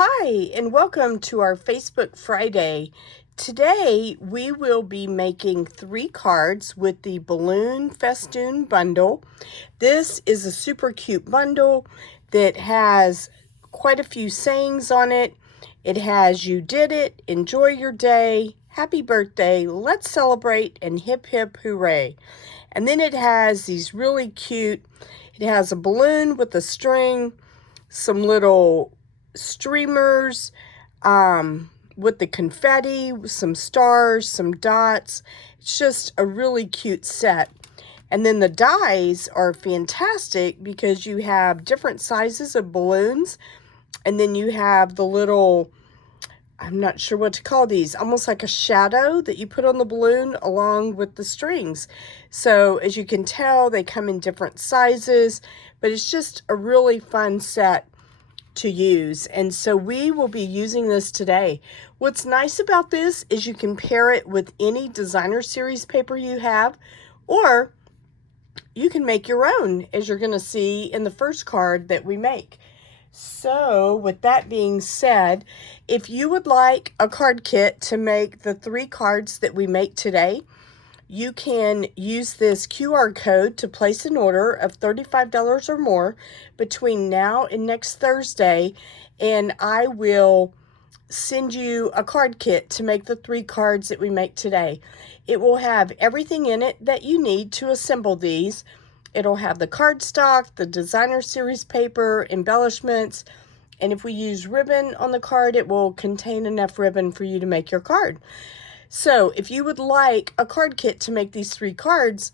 Hi, and welcome to our Facebook Friday. Today, we will be making 3 cards with the Balloon Festoon Bundle. This is a super cute bundle that has quite a few sayings on it. It has "You did it," "Enjoy your day," "Happy birthday," "Let's celebrate," and "Hip hip hooray." And then it has these really cute, it has a balloon with a string, some little streamers with the confetti, some stars, some dots. It's just a really cute set. And then the dies are fantastic because you have different sizes of balloons, and then you have the little, I'm not sure what to call these, almost like a shadow that you put on the balloon along with the strings. So as you can tell, they come in different sizes, but it's just a really fun set to use. And so we will be using this today. What's nice about this is you can pair it with any designer series paper you have, or you can make your own, as you're going to see in the first card that we make. So with that being said, if you would like a card kit to make the 3 cards that we make today, you can use this QR code to place an order of $35 or more between now and next Thursday, and I will send you a card kit to make the 3 cards that we make today. It will have everything in it that you need to assemble these. It'll have the cardstock, the designer series paper, embellishments, and if we use ribbon on the card, it will contain enough ribbon for you to make your card. So if you would like a card kit to make these 3 cards,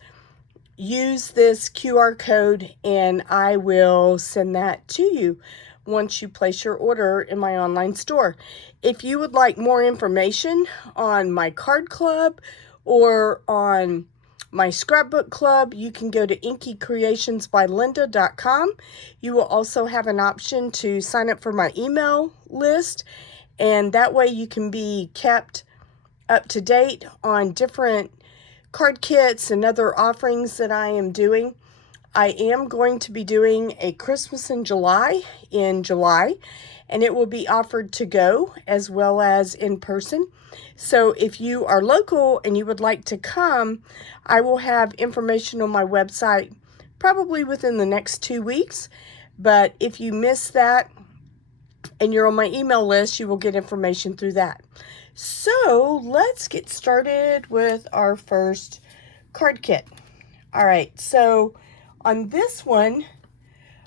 use this QR code and I will send that to you once you place your order in my online store. If you would like more information on my card club or on my scrapbook club, you can go to inkycreationsbylinda.com. You will also have an option to sign up for my email list, and that way you can be kept up to date on different card kits and other offerings that I am doing. I am going to be doing a Christmas in July, and it will be offered to go as well as in person. So if you are local and you would like to come, I will have information on my website probably within the next 2 weeks. But if you miss that and you're on my email list, you will get information through that. So let's get started with our first card kit. All right, so on this one,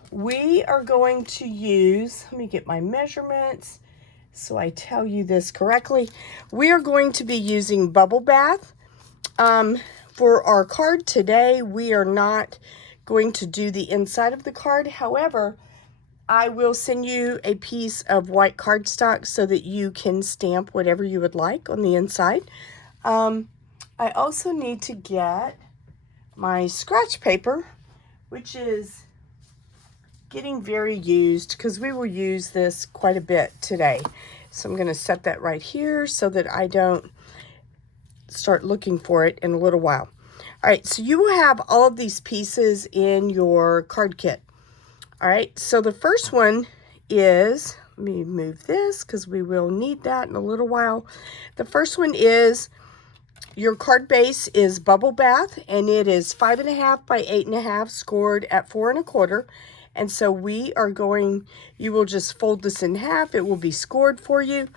we are going to use, let me get my measurements so I tell you this correctly. We are going to be using Bubble Bath. For our card today, we are not going to do the inside of the card. However, I will send you a piece of white cardstock so that you can stamp whatever you would like on the inside. I also need to get my scratch paper, which is getting very used because we will use this quite a bit today. So I'm going to set that right here so that I don't start looking for it in a little while. All right, so you will have all of these pieces in your card kit. All right, so the first one is, let me move this because we will need that in a little while. The first one is, your card base is Bubble Bath, and it is 5.5 by 8.5, scored at 4 1/4. And so we are going, you will just fold this in half. It will be scored for you.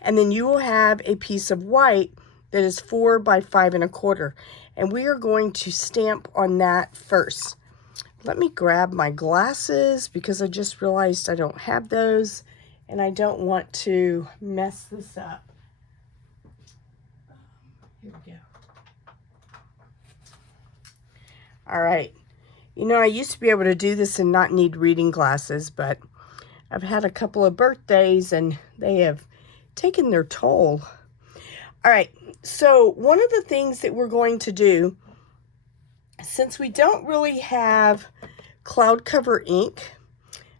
And then you will have a piece of white that is 4 by 5 1/4. And we are going to stamp on that first. Let me grab my glasses because I just realized I don't have those and I don't want to mess this up. Here we go. All right. You know, I used to be able to do this and not need reading glasses, but I've had a couple of birthdays and they have taken their toll. All right. So one of the things that we're going to do, since we don't really have cloud cover ink,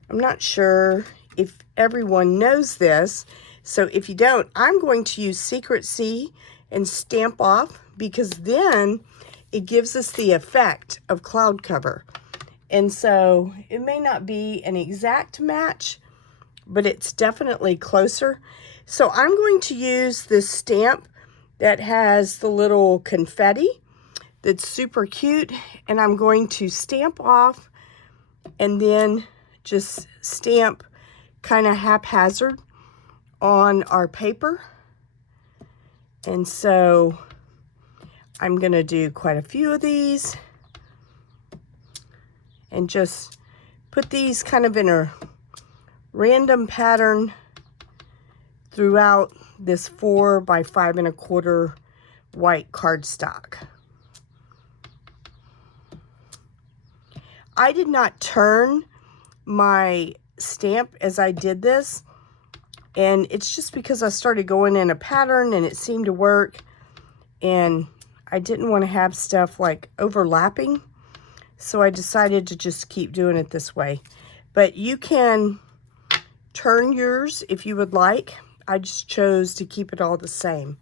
I'm not sure if everyone knows this, so if you don't, I'm going to use Secret C and stamp off, because then it gives us the effect of cloud cover. And so it may not be an exact match, but it's definitely closer. So I'm going to use this stamp that has the little confetti that's super cute, and I'm going to stamp off and then just stamp kind of haphazard on our paper. And so I'm going to do quite a few of these and just put these kind of in a random pattern throughout this 4 by 5 1/4 white cardstock. I did not turn my stamp as I did this, and it's just because I started going in a pattern and it seemed to work, and I didn't want to have stuff like overlapping, so I decided to just keep doing it this way. But you can turn yours if you would like. I just chose to keep it all the same.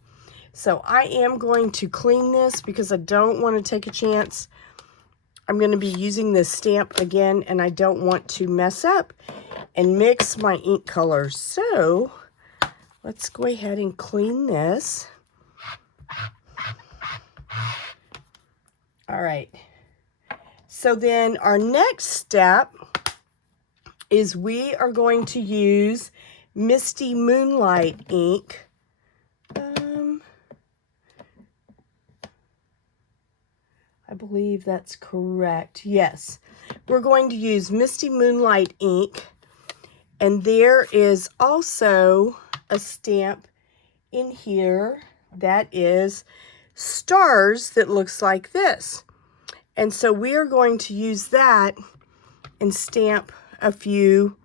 So I am going to clean this because I don't want to take a chance. I'm going to be using this stamp again, and I don't want to mess up and mix my ink colors. So let's go ahead and clean this. All right. So then our next step is we are going to use Misty Moonlight ink. I believe that's correct. Yes, we're going to use Misty Moonlight ink, and there is also a stamp in here that is stars that looks like this. And so we are going to use that and stamp a few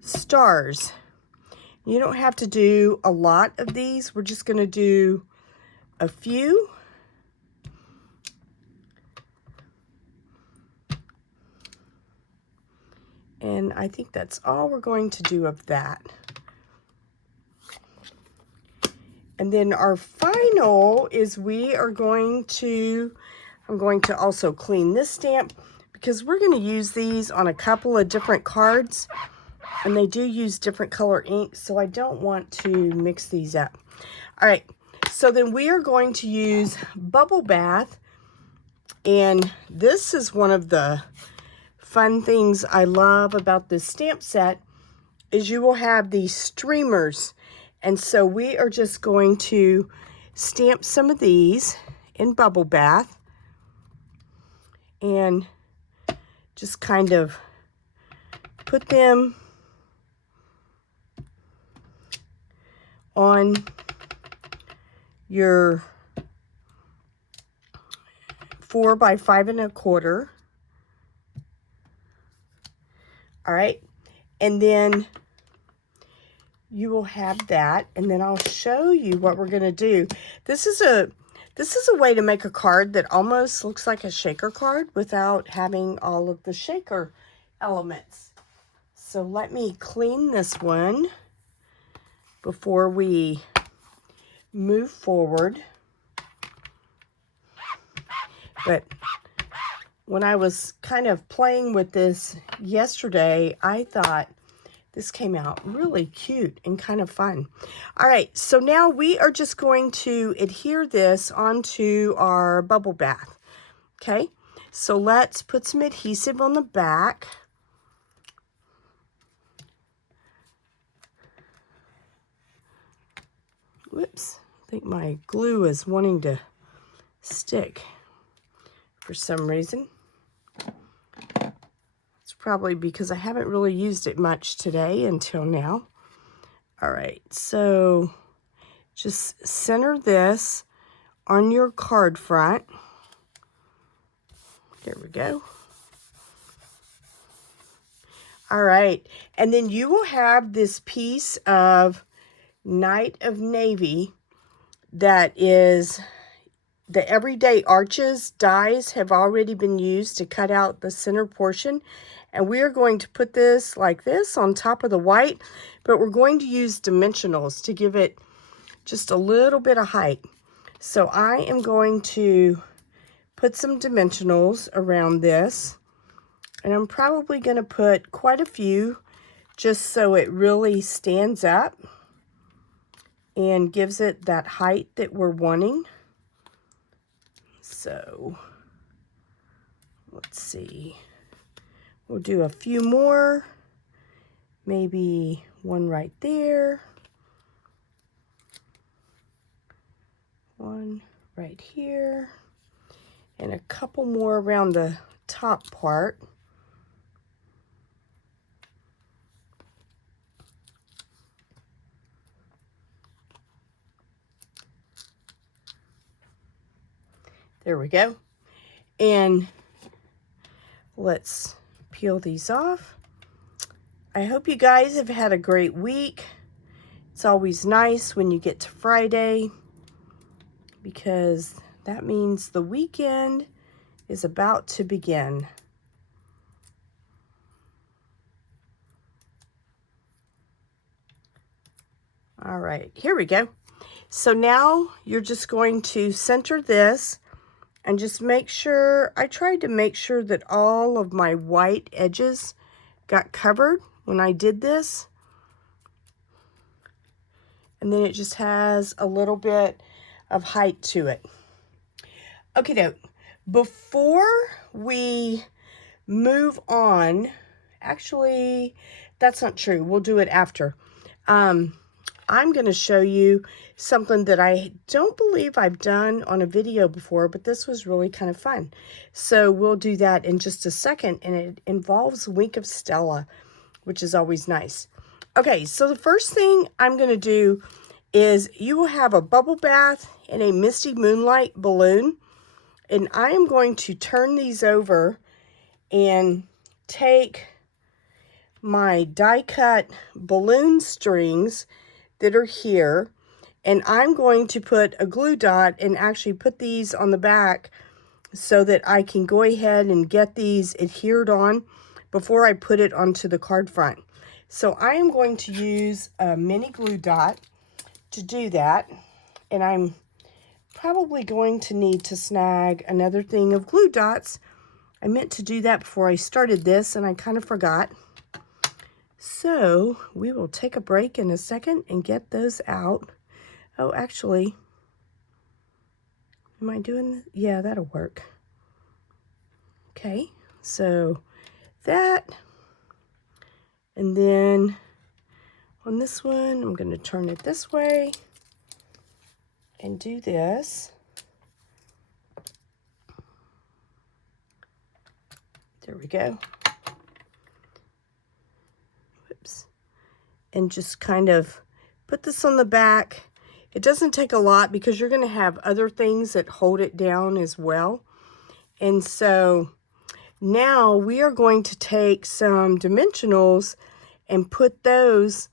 stars. You don't have to do a lot of these. We're just going to do a few. And I think that's all we're going to do of that. And then our final is we are going to, I'm going to also clean this stamp because we're going to use these on a couple of different cards, and they do use different color ink, so I don't want to mix these up. All right, so then we are going to use Bubble Bath, and this is one of the fun things I love about this stamp set is you will have these streamers. And so we are just going to stamp some of these in Bubble Bath and just kind of put them on your 4 by 5 1/4. All right, and then you will have that, and then I'll show you what we're going to do. This is a way to make a card that almost looks like a shaker card without having all of the shaker elements. So let me clean this one before we move forward. But when I was kind of playing with this yesterday, I thought this came out really cute and kind of fun. All right, so now we are just going to adhere this onto our Bubble Bath. Okay, so let's put some adhesive on the back. Whoops, I think my glue is wanting to stick for some reason. It's probably because I haven't really used it much today until now. All right, so just center this on your card front. There we go. All right, and then you will have this piece of Night of Navy that is the Everyday Arches dies have already been used to cut out the center portion, and we are going to put this like this on top of the white, but we're going to use dimensionals to give it just a little bit of height. So I am going to put some dimensionals around this, and I'm probably going to put quite a few just so it really stands up and gives it that height that we're wanting. So let's see, we'll do a few more, maybe one right there, one right here, and a couple more around the top part. There we go. And let's peel these off. I hope you guys have had a great week. It's always nice when you get to Friday, because that means the weekend is about to begin. All right, here we go. So now you're just going to center this and just make sure, I tried to make sure that all of my white edges got covered when I did this. And then it just has a little bit of height to it. Okay, now, before we move on, actually, that's not true. We'll do it after. I'm going to show you something that I don't believe I've done on a video before, but this was really kind of fun. So we'll do that in just a second, and it involves Wink of Stella, which is always nice. Okay, so the first thing I'm going to do is you will have a bubble bath and a Misty Moonlight balloon, and I am going to turn these over and take my die cut balloon strings that are here, and I'm going to put a glue dot and actually put these on the back so that I can go ahead and get these adhered on before I put it onto the card front. So I am going to use a mini glue dot to do that, and I'm probably going to need to snag another thing of glue dots. I meant to do that before I started this, and I kind of forgot. So we will take a break in a second and get those out. Oh, actually, am I doing this? Yeah, that'll work. Okay, so that, and then on this one, I'm going to turn it this way and do this. There we go. Whoops. And just kind of put this on the back. It doesn't take a lot because you're going to have other things that hold it down as well. And so now we are going to take some dimensionals and put those.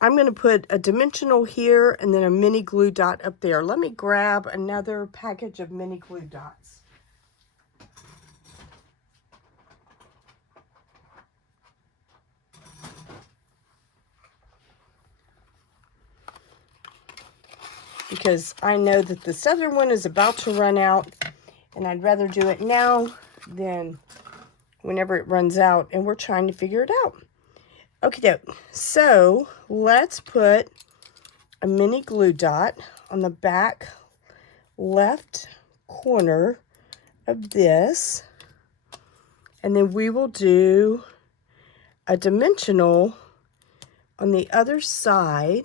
I'm going to put a dimensional here and then a mini glue dot up there. Let me grab another package of mini glue dots. Because I know that this other one is about to run out, and I'd rather do it now than whenever it runs out and we're trying to figure it out. Okay, doke. So let's put a mini glue dot on the back left corner of this, and then we will do a dimensional on the other side.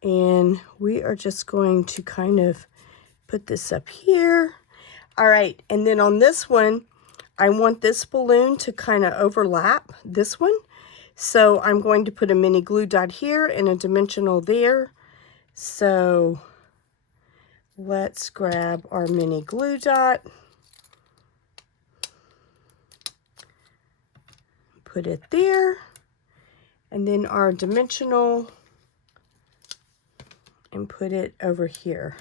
And we are just going to kind of put this up here. All right, and then on this one, I want this balloon to kind of overlap this one. So I'm going to put a mini glue dot here and a dimensional there. So let's grab our mini glue dot. Put it there. And then our dimensional, and put it over here.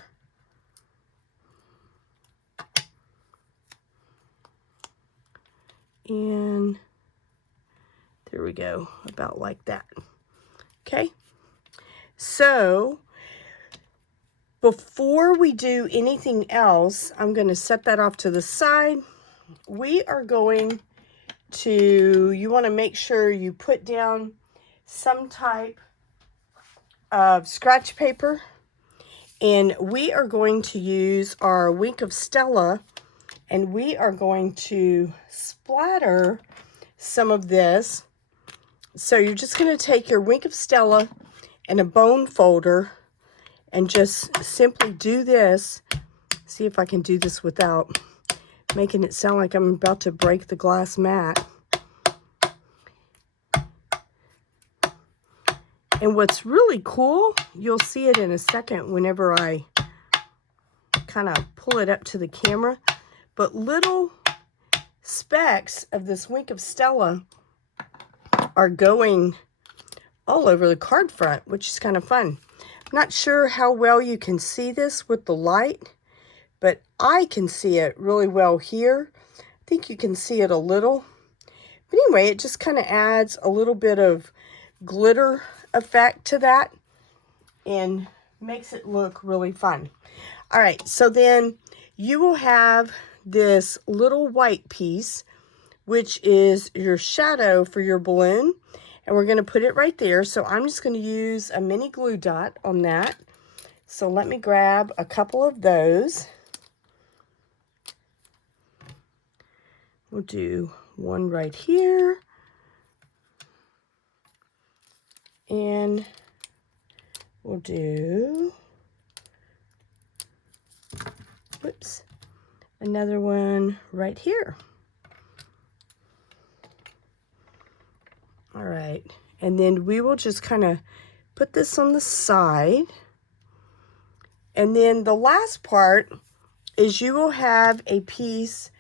And there we go, about like that. Okay, So before we do anything else, I'm going to set that off to the side. We are going to, you want to make sure you put down some type of scratch paper, and we are going to use our Wink of Stella, and we are going to splatter some of this. So you're just going to take your Wink of Stella and a bone folder and just simply do this. See if I can do this without making it sound like I'm about to break the glass mat. And what's really cool, you'll see it in a second whenever I kind of pull it up to the camera, but little specks of this Wink of Stella are going all over the card front, which is kind of fun. I'm not sure how well you can see this with the light, but I can see it really well here. I think you can see it a little. But anyway, it just kind of adds a little bit of glitter effect to that and makes it look really fun. All right, so then you will have this little white piece, which is your shadow for your balloon, and we're going to put it right there. So I'm just going to use a mini glue dot on that. So let me grab a couple of those. We'll do one right here, and we'll do, whoops, another one right here. All right, and then we will just kind of put this on the side. And then the last part is you will have a piece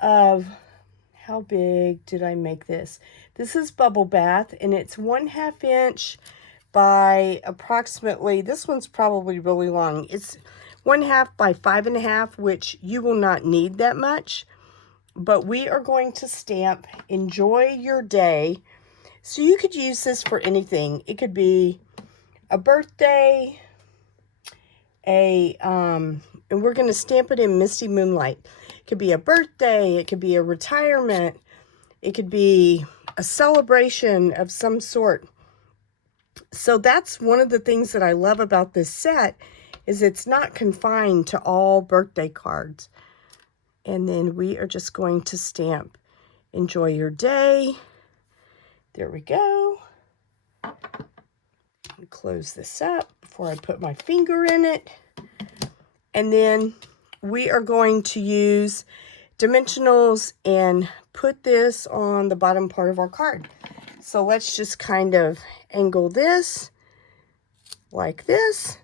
of, how big did I make this? This is Bubble Bath, and it's 1/2 inch by approximately, this one's probably really long. It's 1/2 by 5.5, which you will not need that much. But we are going to stamp Enjoy Your Day. So you could use this for anything. It could be a birthday, and we're going to stamp it in Misty Moonlight. It could be a birthday, it could be a retirement, it could be a celebration of some sort. So that's one of the things that I love about this set, is it's not confined to all birthday cards. And then we are just going to stamp Enjoy Your Day. There we go. Close this up before I put my finger in it. And then we are going to use dimensionals and put this on the bottom part of our card. So let's just kind of angle this like this.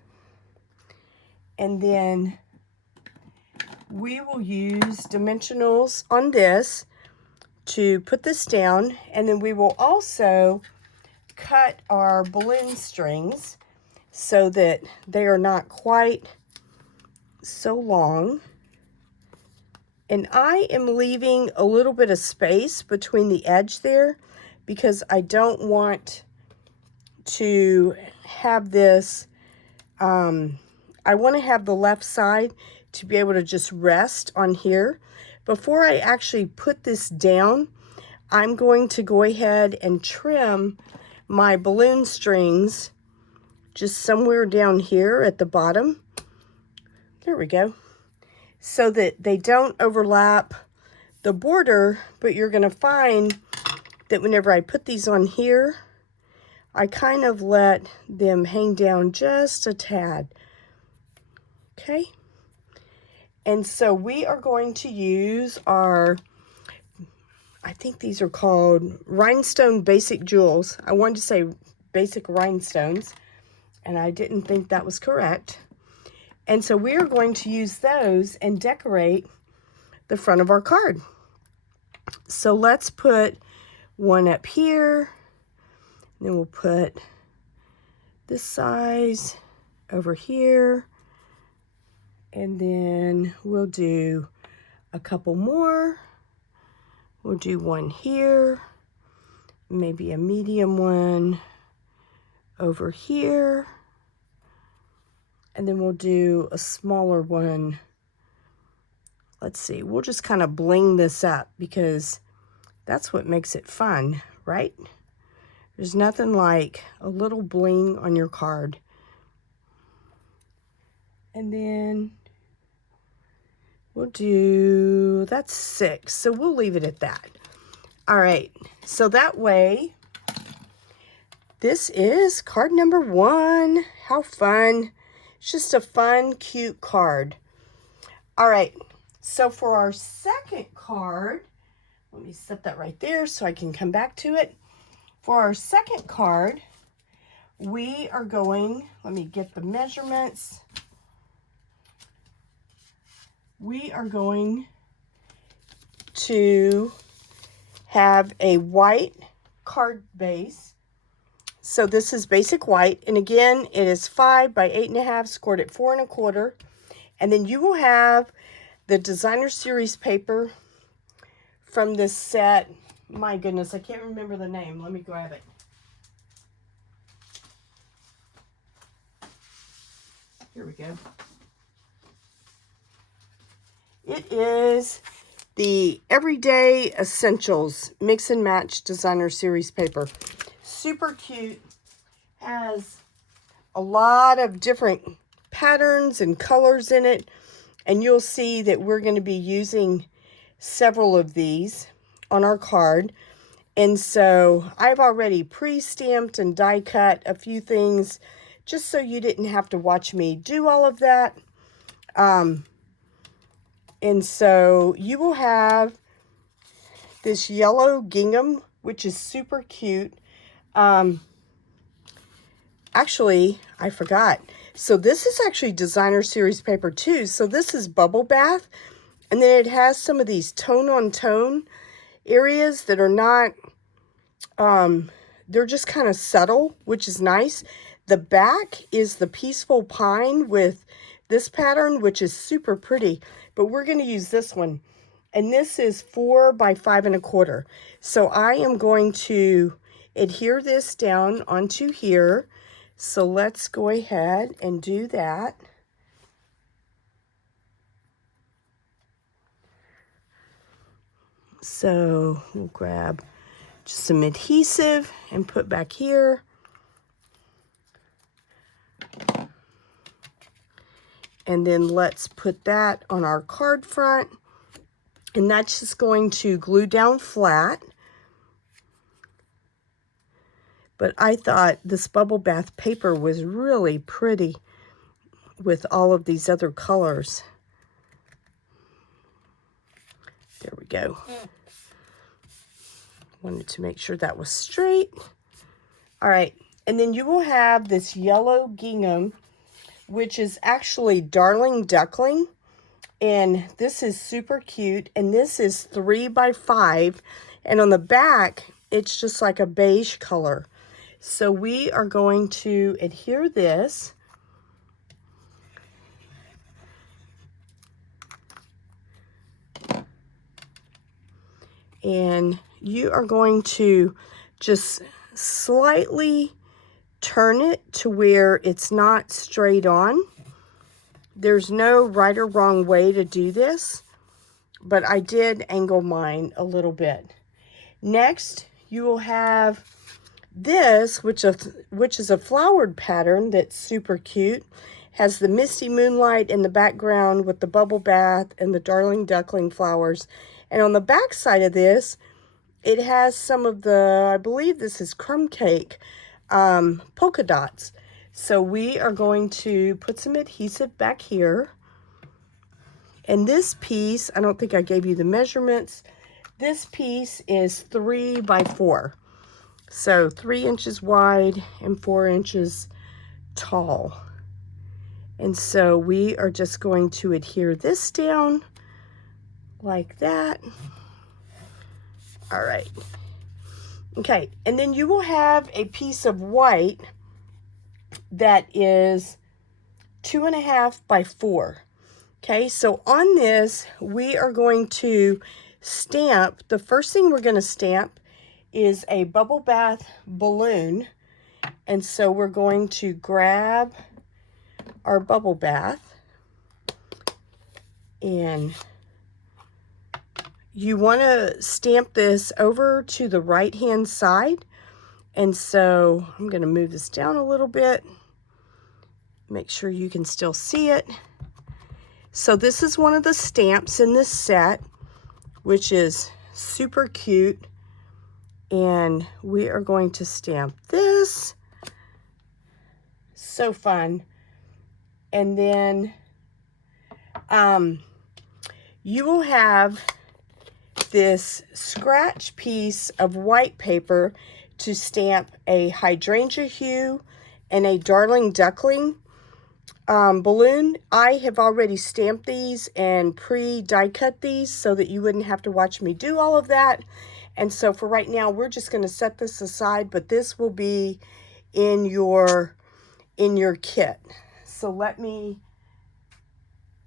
And then we will use dimensionals on this to put this down. And then we will also cut our balloon strings so that they are not quite so long. And I am leaving a little bit of space between the edge there because I don't want to have this, I want to have the left side to be able to just rest on here. Before I actually put this down, I'm going to go ahead and trim my balloon strings just somewhere down here at the bottom. There we go. So that they don't overlap the border, but you're going to find that whenever I put these on here, I kind of let them hang down just a tad. Okay? And so we are going to use our, I think these are called Rhinestone Basic Jewels. I wanted to say Basic Rhinestones, and I didn't think that was correct. And so we are going to use those and decorate the front of our card. So let's put one up here. Then we'll put this size over here. And then we'll do a couple more. We'll do one here, maybe a medium one over here. And then we'll do a smaller one. Let's see, we'll just kind of bling this up because that's what makes it fun, right? There's nothing like a little bling on your card. And then we'll do, that's 6, so we'll leave it at that. All right, so that way, this is card number 1. How fun. It's just a fun, cute card. All right, so for our second card, let me set that right there so I can come back to it. For our second card, we are going, let me get the measurements. We are going to have a white card base. So this is basic white. And again, it is 5 by 8.5, scored at 4 1/4. And then you will have the designer series paper from this set. My goodness, I can't remember the name. Let me grab it. Here we go. It is the Everyday Essentials Mix and Match Designer Series paper. Super cute. Has a lot of different patterns and colors in it. And you'll see that we're going to be using several of these on our card. And so I've already pre-stamped and die cut a few things just so you didn't have to watch me do all of that. And so you will have this yellow gingham, which is super cute. Actually, I forgot. So this is actually designer series paper too. So this is Bubble Bath. And then it has some of these tone-on-tone areas that are not, they're just kind of subtle, which is nice. The back is the Peaceful Pine with this pattern, which is super pretty. But we're going to use this one. And this is 4 by 5 1/4. So I am going to adhere this down onto here. So let's go ahead and do that. So we'll grab just some adhesive and put back here. And then let's put that on our card front. And that's just going to glue down flat. But I thought this Bubble Bath paper was really pretty with all of these other colors. There we go. Wanted to make sure that was straight. All right, and then you will have this yellow gingham, which is actually Darling Duckling. And this is super cute. And this is 3 by 5. And on the back, it's just like a beige color. So we are going to adhere this. And you are going to just slightly turn it to where it's not straight on. There's no right or wrong way to do this, but I did angle mine a little bit. Next, you will have this, which is a flowered pattern that's super cute. Has the Misty Moonlight in the background with the Bubble Bath and the Darling Duckling flowers. And on the back side of this, it has some of the, I believe this is crumb cake, polka dots. So we are going to put some adhesive back here. And this piece, I don't think I gave you the measurements. This piece is 3 by 4. So 3 inches wide and 4 inches tall. And so we are just going to adhere this down like that. All right. Okay, and then you will have a piece of white that is 2.5 by 4. Okay, so on this, we are going to stamp. The first thing we're going to stamp is a Bubble Bath balloon. And so we're going to grab our bubble bath. And you want to stamp this over to the right hand side. And so I'm going to move this down a little bit. Make sure you can still see it. So this is one of the stamps in this set, which is super cute. And we are going to stamp this. So fun. And then you will have this scratch piece of white paper to stamp a hydrangea hue and a darling duckling balloon. I have already stamped these and pre-die cut these so that you wouldn't have to watch me do all of that. And so for right now, we're just going to set this aside, but this will be in your kit. So let me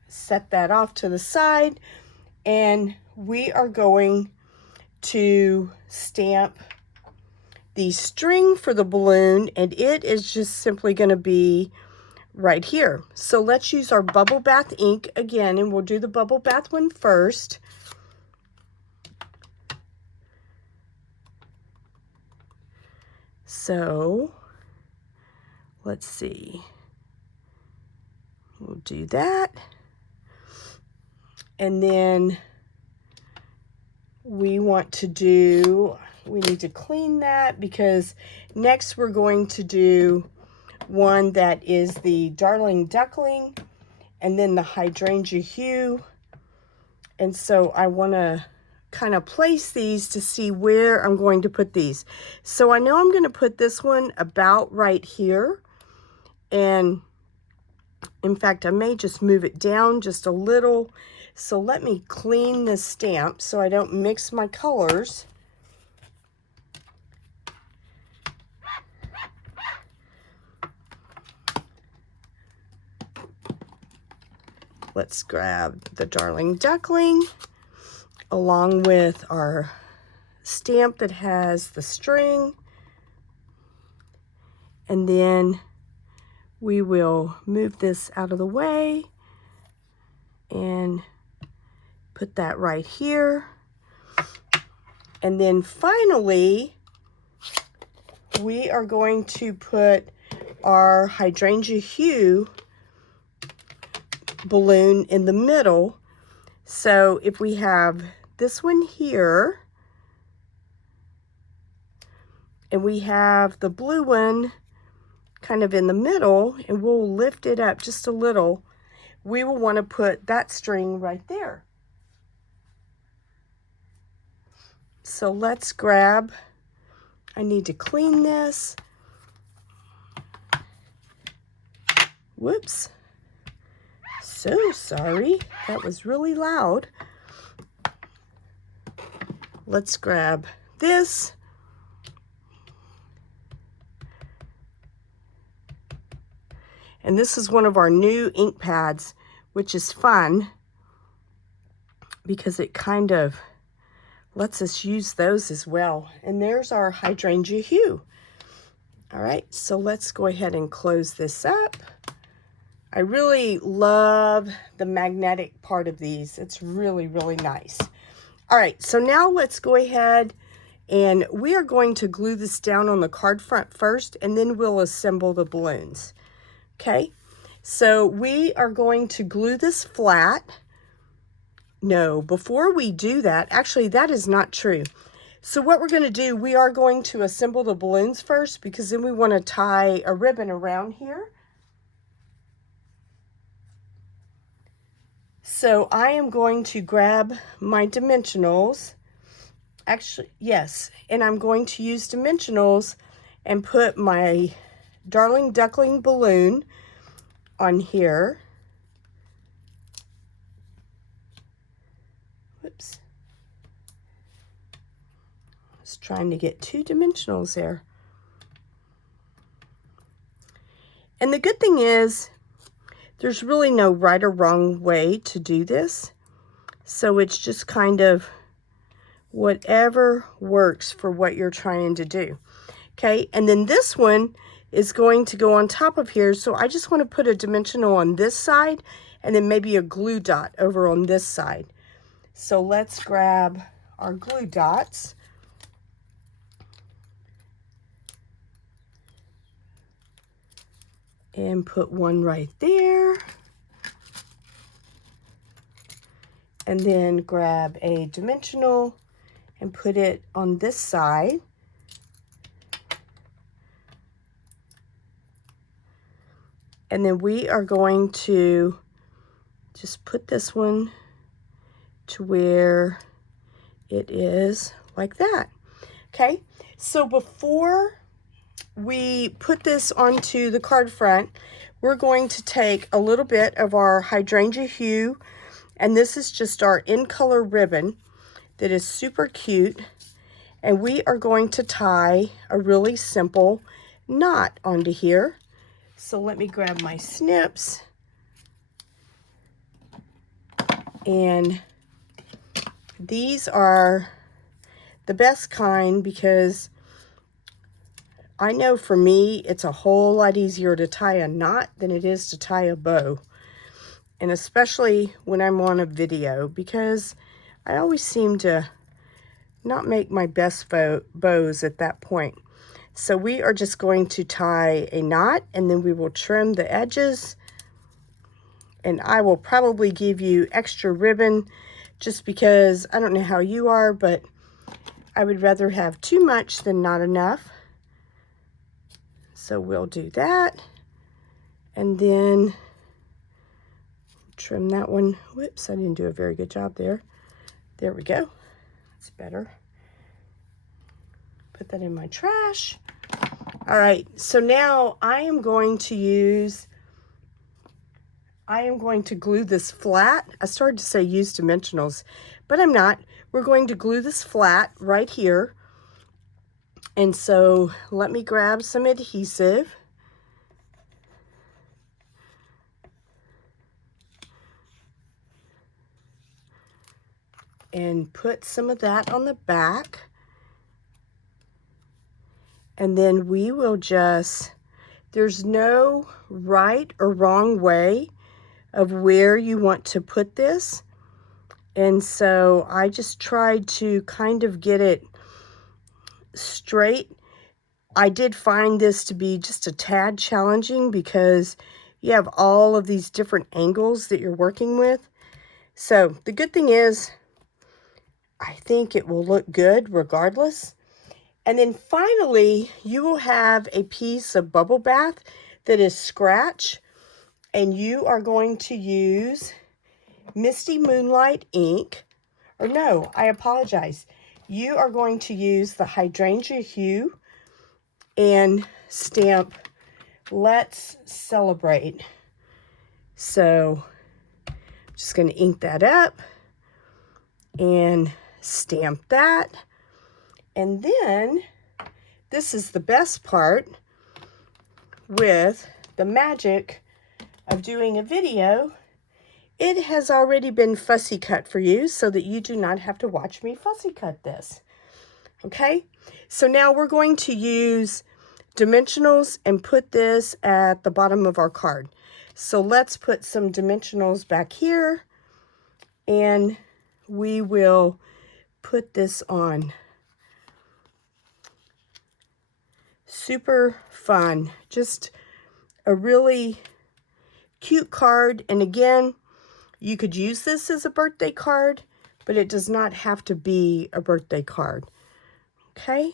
set that off to the side, and we are going to stamp the string for the balloon, and it is just simply going to be right here. So let's use our bubble bath ink again, and we'll do the bubble bath one first. So let's see, we'll do that. And then we need to clean that, because next we're going to do one that is the darling duckling and then the hydrangea hue. And so I want to kind of place these to see where I'm going to put these. So I know I'm going to put this one about right here. And in fact, I may just move it down just a little. So let me clean this stamp so I don't mix my colors. Let's grab the darling duckling along with our stamp that has the string. And then we will move this out of the way and put that right here. And then finally, we are going to put our hydrangea hue balloon in the middle. So if we have this one here, and we have the blue one kind of in the middle, and we'll lift it up just a little, we will want to put that string right there. So let's grab, I need to clean this. Whoops. So sorry, that was really loud. Let's grab this. And this is one of our new ink pads, which is fun because it kind of lets us use those as well. And there's our hydrangea hue. All right, so let's go ahead and close this up. I really love the magnetic part of these. It's really, really nice. All right, so now let's go ahead and we are going to glue this down on the card front first, and then we'll assemble the balloons. Okay, so we are going to glue this flat. No, before we do that, actually that is not true. So what we're going to do, we are going to assemble the balloons first, because then we want to tie a ribbon around here. So I am going to grab my dimensionals. Actually, yes, and I'm going to use dimensionals and put my darling duckling balloon on here. Whoops. I was trying to get 2 dimensionals there. And the good thing is, there's really no right or wrong way to do this. So it's just kind of whatever works for what you're trying to do. Okay, and then this one, is going to go on top of here. So I just want to put a dimensional on this side and then maybe a glue dot over on this side. So let's grab our glue dots. And put one right there. And then grab a dimensional and put it on this side. And then we are going to just put this one to where it is like that. Okay, so before we put this onto the card front, we're going to take a little bit of our hydrangea hue, and this is just our in color ribbon that is super cute, and we are going to tie a really simple knot onto here. So let me grab my snips, and these are the best kind because I know for me it's a whole lot easier to tie a knot than it is to tie a bow, and especially when I'm on a video, because I always seem to not make my best bows at that point. So we are just going to tie a knot, and then we will trim the edges, and I will probably give you extra ribbon just because I don't know how you are, but I would rather have too much than not enough. So we'll do that, and then trim that one. Whoops, I didn't do a very good job there. There we go. That's better. Put that in my trash. All right, so now I am going to glue this flat. I started to say use dimensionals, but I'm not. We're going to glue this flat right here. And so let me grab some adhesive. And put some of that on the back. And then we will just, there's no right or wrong way of where you want to put this. And so I just tried to kind of get it straight. I did find this to be just a tad challenging because you have all of these different angles that you're working with. So the good thing is, I think it will look good regardless. And then finally, you will have a piece of bubble bath that is scratch, and you are going to use Misty Moonlight ink, or no, I apologize. You are going to use the hydrangea hue and stamp Let's Celebrate. So I'm just going to ink that up and stamp that. And then this is the best part with the magic of doing a video. It has already been fussy cut for you so that you do not have to watch me fussy cut this. Okay, so now we're going to use dimensionals and put this at the bottom of our card. So let's put some dimensionals back here, and we will put this on. Super fun, just a really cute card. And again, you could use this as a birthday card, but it does not have to be a birthday card. Okay,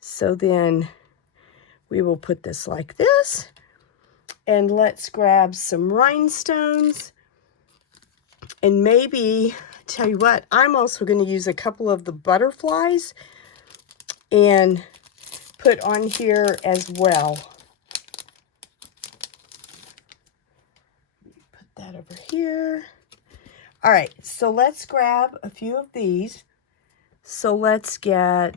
so then we will put this like this, and let's grab some rhinestones, and maybe, tell you what, I'm also going to use a couple of the butterflies and put on here as well. Put that over here. All right, so let's grab a few of these. So let's get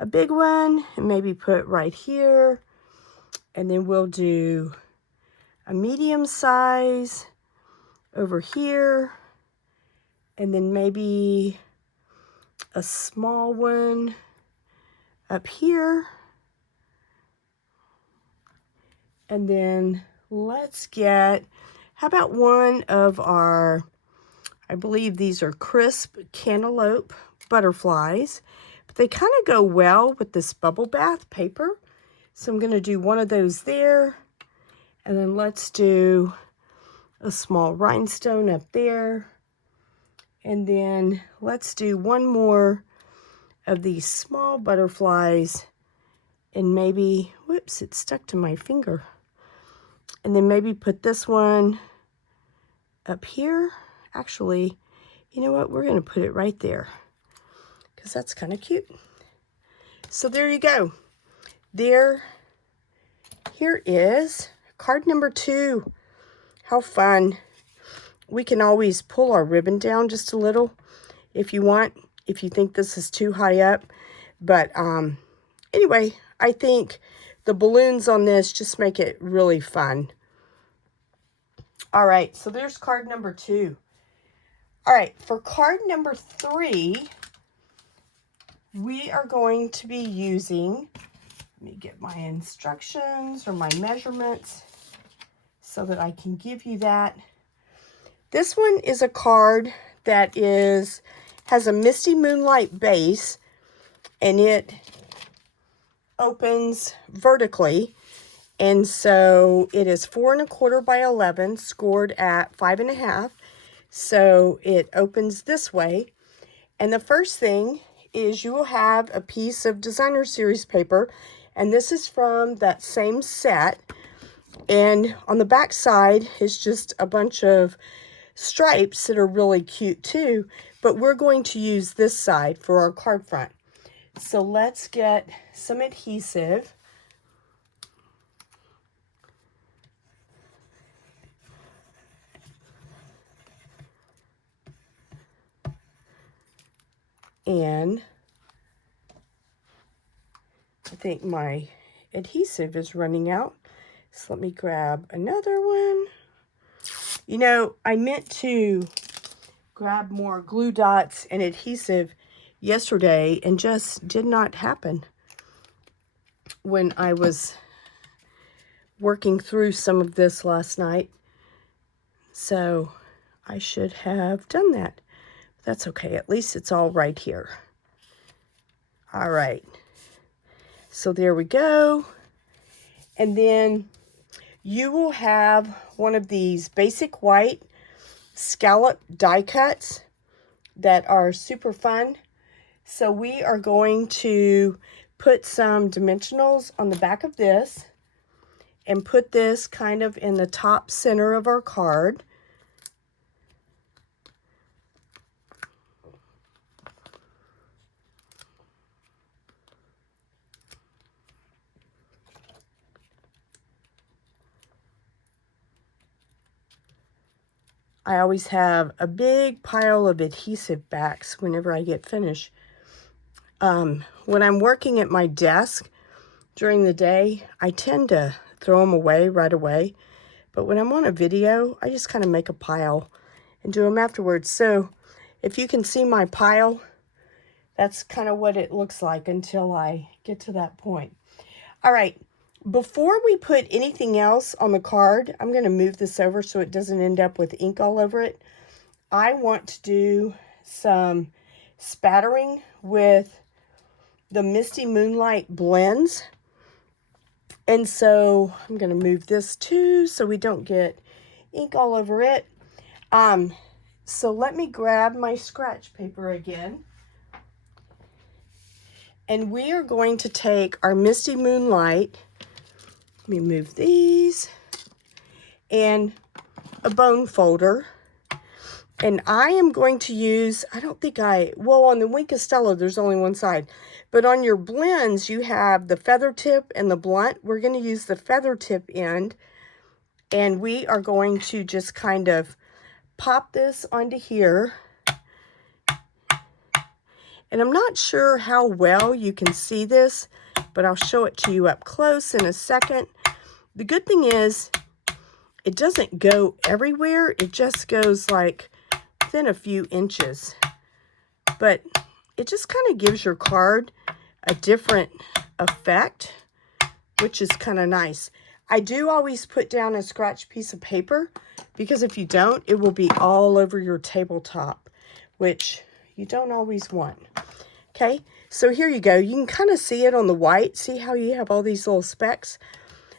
a big one and maybe put right here, and then we'll do a medium size over here, and then maybe a small one up here, And then let's get, how about one of our, I believe these are crisp cantaloupe butterflies. But they kind of go well with this bubble bath paper. So I'm going to do one of those there. And then let's do a small rhinestone up there. And then let's do one more of these small butterflies. And maybe, whoops, it stuck to my finger. And then maybe put this one up here. Actually, you know what? We're going to put it right there because that's kind of cute. So there you go. Here is card number 2. How fun. We can always pull our ribbon down just a little if you want, if you think this is too high up. But anyway, I think the balloons on this just make it really fun. All right, so there's card number 2. All right, for card number 3, we are going to be using, let me get my instructions or my measurements so that I can give you that. This one is a card that has a Misty Moonlight base, and it opens vertically. And so it is 4 1/4 by 11, scored at 5 1/2. So it opens this way. And the first thing is you will have a piece of designer series paper, and this is from that same set. And on the back side is just a bunch of stripes that are really cute too, but we're going to use this side for our card front. So let's get some adhesive. And I think my adhesive is running out. So let me grab another one. You know, I meant to grab more glue dots and adhesive yesterday and just did not happen when I was working through some of this last night. So I should have done that. That's okay. At least it's all right here. All right. So there we go. And then you will have one of these basic white scallop die cuts that are super fun. So we are going to put some dimensionals on the back of this and put this kind of in the top center of our card. I always have a big pile of adhesive backs whenever I get finished. When I'm working at my desk during the day, I tend to throw them away right away. But when I'm on a video, I just kind of make a pile and do them afterwards. So if you can see my pile, that's kind of what it looks like until I get to that point. All right. Before we put anything else on the card, I'm going to move this over so it doesn't end up with ink all over it. I want to do some spattering with the Misty Moonlight blends. And so I'm going to move this too so we don't get ink all over it. So let me grab my scratch paper again. And we are going to take our Misty Moonlight. Let me move these, and a bone folder. And I am going to use, I don't think well, on the Wink Costello, there's only one side. But on your blends, you have the feather tip and the blunt. We're going to use the feather tip end. And we are going to just kind of pop this onto here. And I'm not sure how well you can see this, but I'll show it to you up close in a second. The good thing is it doesn't go everywhere. It just goes like within a few inches. But it just kind of gives your card a different effect, which is kind of nice. I do always put down a scratch piece of paper, because if you don't, it will be all over your tabletop, which you don't always want. Okay, so here you go. You can kind of see it on the white. See how you have all these little specks?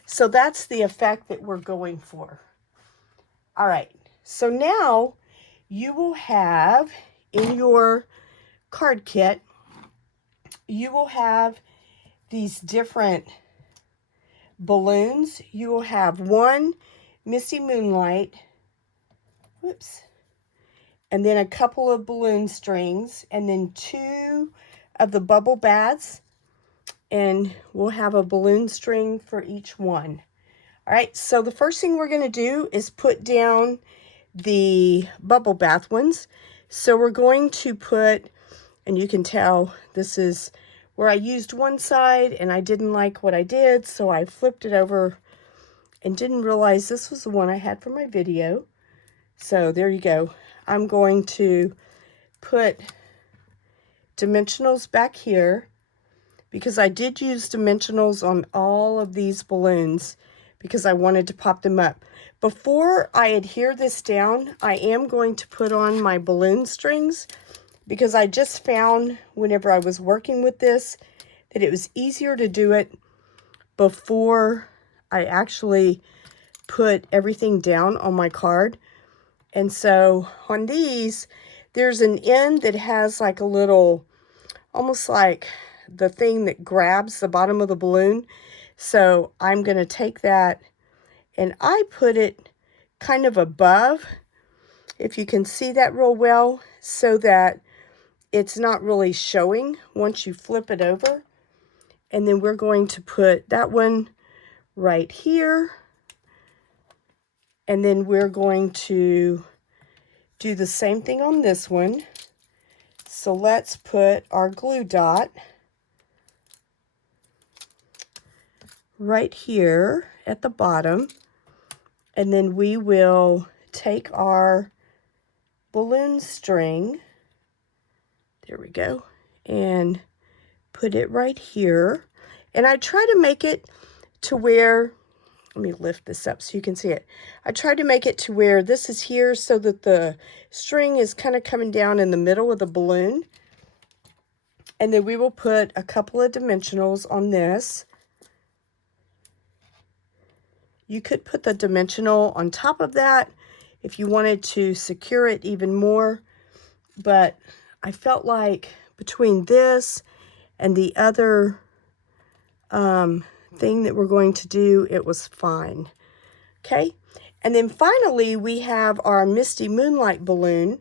So that's the effect that we're going for. All right, so now you will have in your card kit, you will have these different balloons. You will have one Misty Moonlight, whoops, and then a couple of balloon strings, and then 2 of the bubble baths, and we'll have a balloon string for each one. All right, so the first thing we're going to do is put down the bubble bath ones. So we're going to put, and you can tell this is where I used one side and I didn't like what I did, so I flipped it over and didn't realize this was the one I had for my video. So there you go. I'm going to put dimensionals back here, because I did use dimensionals on all of these balloons because I wanted to pop them up. Before I adhere this down, I am going to put on my balloon strings, because I just found whenever I was working with this that it was easier to do it before I actually put everything down on my card. And so on these, there's an end that has like a little, almost like the thing that grabs the bottom of the balloon. So I'm going to take that and I put it kind of above, if you can see that real well, so that it's not really showing once you flip it over. And then we're going to put that one right here. And then we're going to do the same thing on this one. So let's put our glue dot right here at the bottom. And then we will take our balloon string, there we go, and put it right here. And I try to make it to where, let me lift this up so you can see it. I tried to make it to where this is here so that the string is kind of coming down in the middle of the balloon. And then we will put a couple of dimensionals on this. You could put the dimensional on top of that if you wanted to secure it even more. But I felt like between this and the other thing that we're going to do, it was fine. Okay, and then finally we have our Misty Moonlight balloon.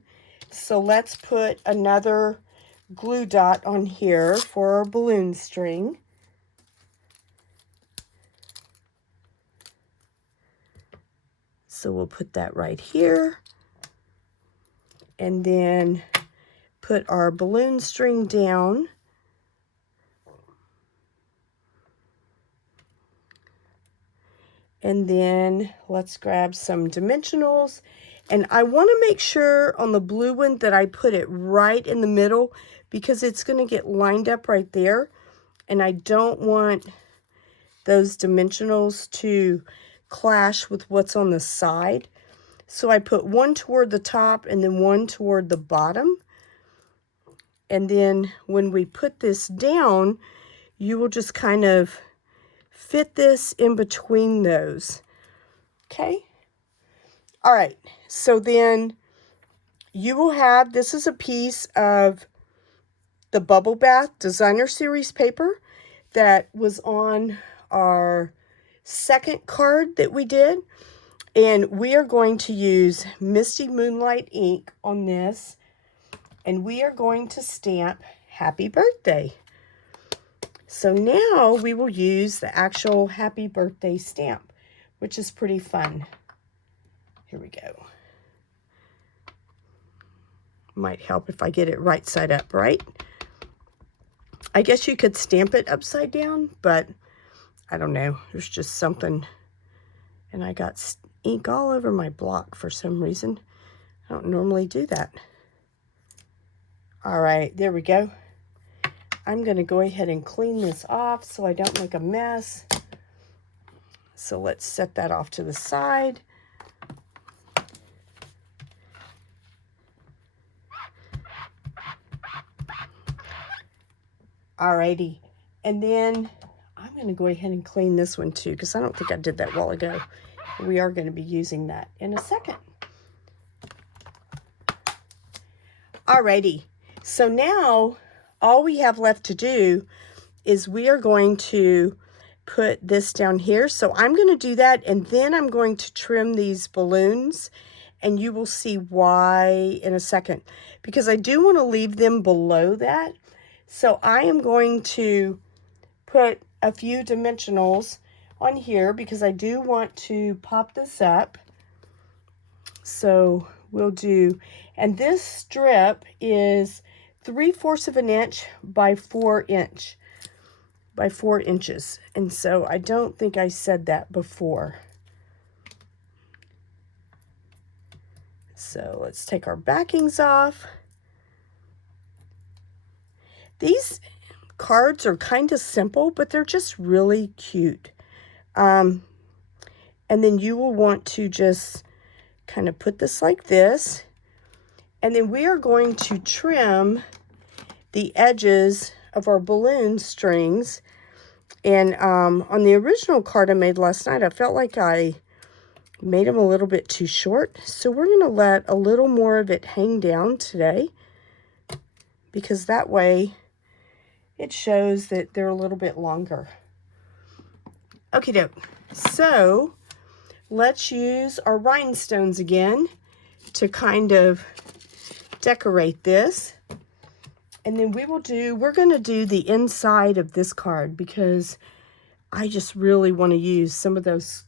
So let's put another glue dot on here for our balloon string. So we'll put that right here, and then put our balloon string down. And then let's grab some dimensionals. And I want to make sure on the blue one that I put it right in the middle, because it's going to get lined up right there. And I don't want those dimensionals to clash with what's on the side. So I put one toward the top and then one toward the bottom. And then when we put this down, you will just kind of fit this in between those. Okay. All right. So then you will have, this is a piece of the Bubble Bath Designer Series paper that was on our second card that we did. And we are going to use Misty Moonlight ink on this. And we are going to stamp Happy Birthday. So now we will use the actual Happy Birthday stamp, which is pretty fun. Here we go. Might help if I get it right side up, right? I guess you could stamp it upside down, but I don't know. There's just something. And I got ink all over my block for some reason. I don't normally do that. All right, there we go. I'm going to go ahead and clean this off so I don't make a mess. So let's set that off to the side. Alrighty, and then I'm going to go ahead and clean this one too, because I don't think I did that a while ago. We are going to be using that in a second. Alrighty, so now all we have left to do is we are going to put this down here. So I'm going to do that, and then I'm going to trim these balloons, and you will see why in a second, because I do want to leave them below that. So I am going to put a few dimensionals on here because I do want to pop this up. So we'll do, and this strip is 3/4 of an inch by 4 inches. And so I don't think I said that before. So let's take our backings off. These cards are kind of simple, but they're just really cute. And then you will want to just kind of put this like this. And then we are going to trim the edges of our balloon strings. And on the original card I made last night, I felt like I made them a little bit too short. So we're going to let a little more of it hang down today, because that way it shows that they're a little bit longer. Okie doke. So let's use our rhinestones again to kind of decorate this. And then we're going to do the inside of this card, because I just really want to use some of those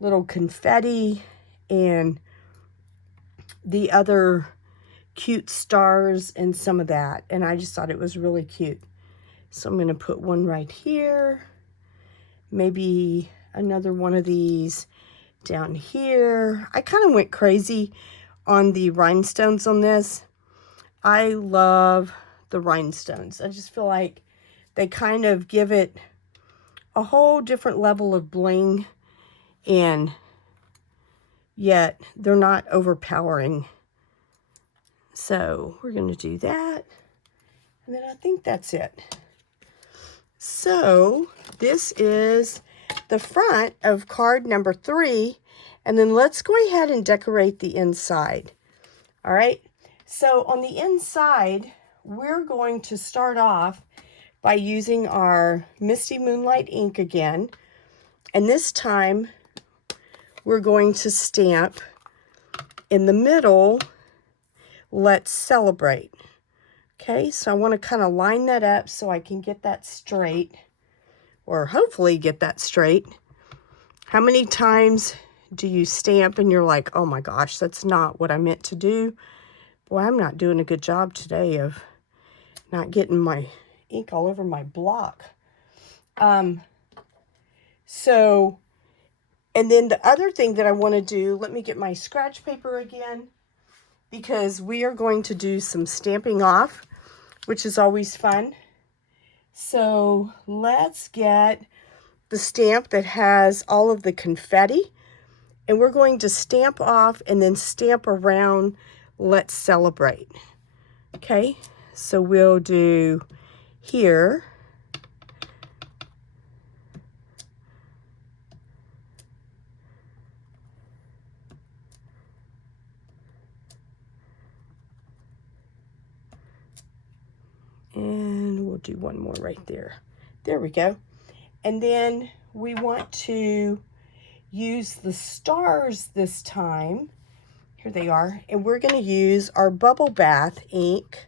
little confetti and the other cute stars and some of that. And I just thought it was really cute. So I'm going to put one right here, maybe another one of these down here. I kind of went crazy on the rhinestones on this. I love the rhinestones. I just feel like they kind of give it a whole different level of bling, and yet they're not overpowering. So we're going to do that, and then I think that's it. So this is the front of card number 3, and then let's go ahead and decorate the inside. All right, so on the inside, we're going to start off by using our Misty Moonlight ink again, and this time we're going to stamp in the middle, Let's Celebrate. Okay, so I want to kind of line that up so I can get that straight, or hopefully get that straight. How many times do you stamp and you're like, oh my gosh, that's not what I meant to do? Boy, I'm not doing a good job today of not getting my ink all over my block. So, and then the other thing that I want to do, let me get my scratch paper again, because we are going to do some stamping off, which is always fun. So let's get the stamp that has all of the confetti, and we're going to stamp off and then stamp around Let's Celebrate. Okay, so we'll do here. And we'll do one more right there. There we go. And then we want to use the stars this time. Here they are. And we're going to use our Bubble Bath ink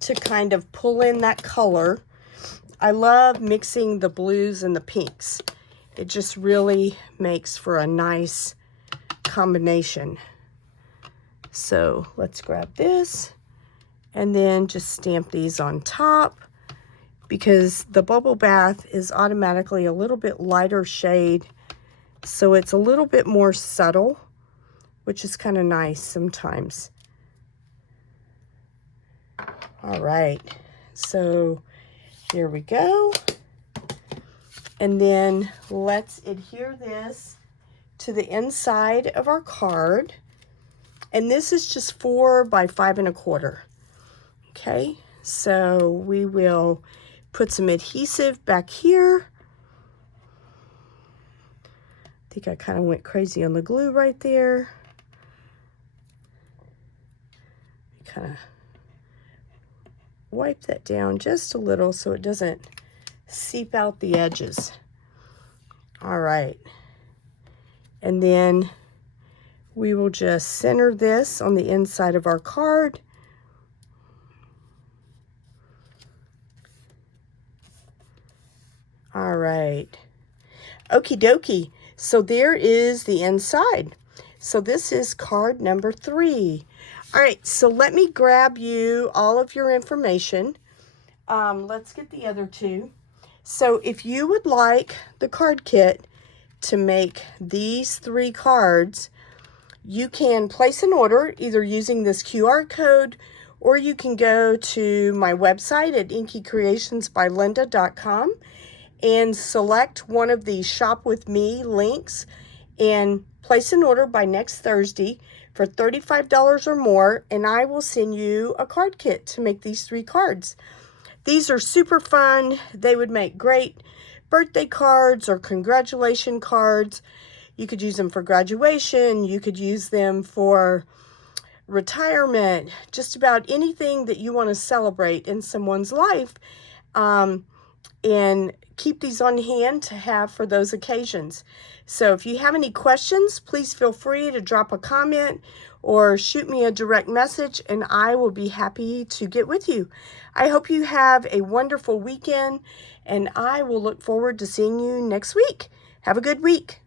to kind of pull in that color. I love mixing the blues and the pinks. It just really makes for a nice combination. So let's grab this and then just stamp these on top, because the Bubble Bath is automatically a little bit lighter shade, so it's a little bit more subtle, which is kind of nice sometimes. All right, so here we go. And then let's adhere this to the inside of our card. And this is just 4 by 5 1/4. Okay, so we will put some adhesive back here. I think I kind of went crazy on the glue right there. Kind of wipe that down just a little so it doesn't seep out the edges. All right, and then we will just center this on the inside of our card. All right, okie dokie. So there is the inside. So this is card number 3. All right, so let me grab you all of your information. Let's get the other 2. So if you would like the card kit to make these 3 cards, you can place an order either using this QR code, or you can go to my website at inkycreationsbylinda.com and select one of the Shop With Me links and place an order by next Thursday for $35 or more, and I will send you a card kit to make these 3 cards. These are super fun. They would make great birthday cards or congratulation cards. You could use them for graduation. You could use them for retirement, just about anything that you want to celebrate in someone's life. And keep these on hand to have for those occasions. So if you have any questions, please feel free to drop a comment or shoot me a direct message, and I will be happy to get with you. I hope you have a wonderful weekend, and I will look forward to seeing you next week. Have a good week.